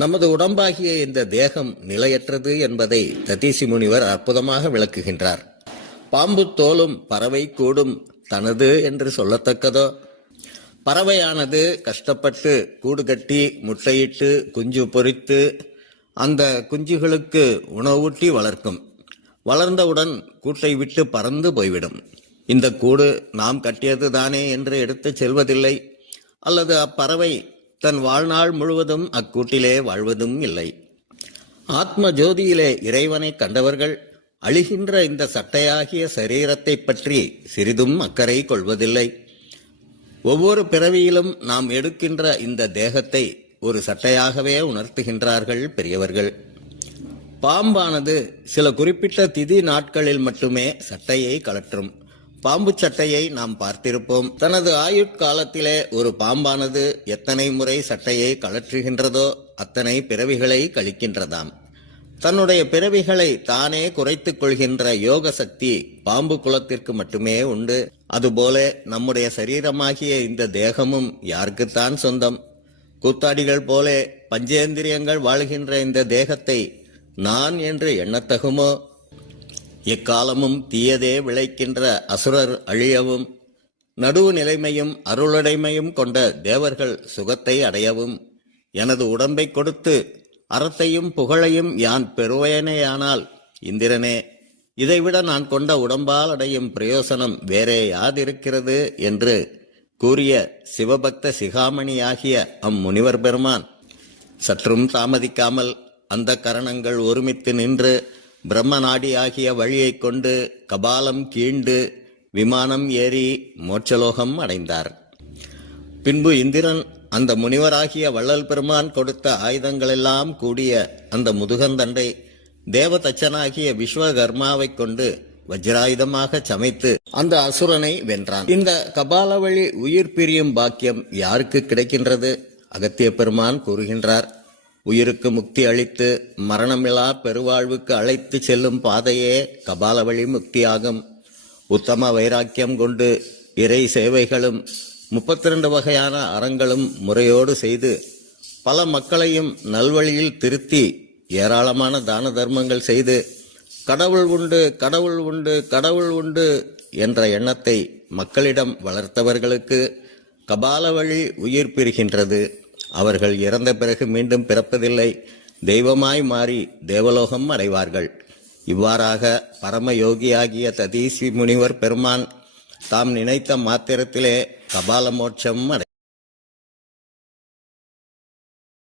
நமது உடம்பாகிய இந்த தேகம் நிலையற்றது என்பதை ததீசி முனிவர் அற்புதமாக விளக்குகின்றார். பாம்பு தோலும் பறவை கூடும் தனது என்று சொல்லத்தக்கதோ? பறவையானது கஷ்டப்பட்டு கூடு கட்டி முட்டையிட்டு குஞ்சு பொரித்து அந்த குஞ்சுகளுக்கு உணவூட்டி வளர்க்கும். வளர்ந்தவுடன் கூட்டை விட்டு பறந்து போய்விடும். இந்த கூடு நாம் கட்டியது தானே என்று எடுத்துச் செல்வதில்லை. அல்லது அப்பறவை தன் வாழ்நாள் முழுவதும் அக்கூட்டிலே வாழ்வதும் இல்லை. ஆத்ம ஜோதியிலே இறைவனை கண்டவர்கள் அழிகின்ற இந்த சட்டையாகிய சரீரத்தை பற்றி சிறிதும் அக்கறை கொள்வதில்லை. ஒவ்வொரு பிறவியிலும் நாம் எடுக்கின்ற இந்த தேகத்தை ஒரு சட்டையாகவே உணர்த்துகின்றார்கள் பெரியவர்கள். பாம்பானது சில குறிப்பிட்ட திதி நாட்களில் மட்டுமே சட்டையை கழற்றும். பாம்பு சட்டையை நாம் பார்த்திருப்போம். தனது ஆயுட்காலத்திலே ஒரு பாம்பானது எத்தனை முறை சட்டையை கழற்றுகின்றதோ அத்தனை பிறவிகளை கழிக்கின்றதாம். தன்னுடைய பிறவிகளை தானே குறைத்துக் கொள்கின்ற யோக சக்தி பாம்பு குலத்திற்கு மட்டுமே உண்டு. அதுபோல நம்முடைய சரீரமாகிய இந்த தேகமும் யாருக்குத்தான் சொந்தம்? கூத்தாடிகள் போல பஞ்சேந்திரியங்கள் வாழ்கின்ற இந்த தேகத்தை நான் என்று எண்ணத்தகுமோ? எக்காலமும் தீயதே விளைக்கின்ற அசுரர் அழியவும், நடுவு நிலைமையும் அருளுடைமையும் கொண்ட தேவர்கள் சுகத்தை அடையவும், எனது உடம்பை கொடுத்து அறத்தையும் புகழையும் யான் பெறுவேனேயானால் இந்திரனே, இதைவிட நான் கொண்ட உடம்பால் அடையும் பிரயோசனம் வேறே யாதிருக்கிறது என்று கூறிய சிவபக்த சிகாமணியாகிய அம்முனிவர் பெருமான் சற்றும் தாமதிக்காமல் அந்த கரணங்கள் ஒருமித்து நின்று பிரம்மநாடி ஆகிய வழியை கொண்டு கபாலம் கீண்டு விமானம் ஏறி மோட்சலோகம் அடைந்தார். பின்பு இந்திரன் அந்த முனிவராகிய வள்ளல் பெருமான் கொடுத்த ஆயுதங்களெல்லாம் கூடிய அந்த முதுகந்தண்டை தேவதச்சனாகிய விஸ்வகர்மாவை கொண்டு வஜ்ராயுதமாக சமைத்து அந்த அசுரனை வென்றான். இந்த கபாலவழி உயிர் பிரியும் பாக்கியம் யாருக்கு கிடைக்கின்றது? அகத்திய பெருமான் கூறுகின்றார். உயிருக்கு முக்தி அளித்து மரணமில்லா பெருவாழ்வுக்கு அழைத்து செல்லும் பாதையே கபாலவழி முக்தியாகும். உத்தம வைராக்கியம் கொண்டு இறை சேவைகளும் 32 வகையான அறங்களும் முறையோடு செய்து பல மக்களையும் நல்வழியில் திருத்தி ஏராளமான தான தர்மங்கள் செய்து கடவுள் உண்டு கடவுள் உண்டு கடவுள் உண்டு என்ற எண்ணத்தை மக்களிடம் வளர்த்தவர்களுக்கு கபாலவழி உயிர் பிரிகின்றது. அவர்கள் இறந்த பிறகு மீண்டும் பிறப்பதில்லை, தெய்வமாய் மாறி தேவலோகம் அடைவார்கள். இவ்வாறாக பரம யோகியாகிய ததீசி முனிவர் பெருமான் தாம் நினைத்த மாத்திரத்திலே கபால மோட்சம் அடை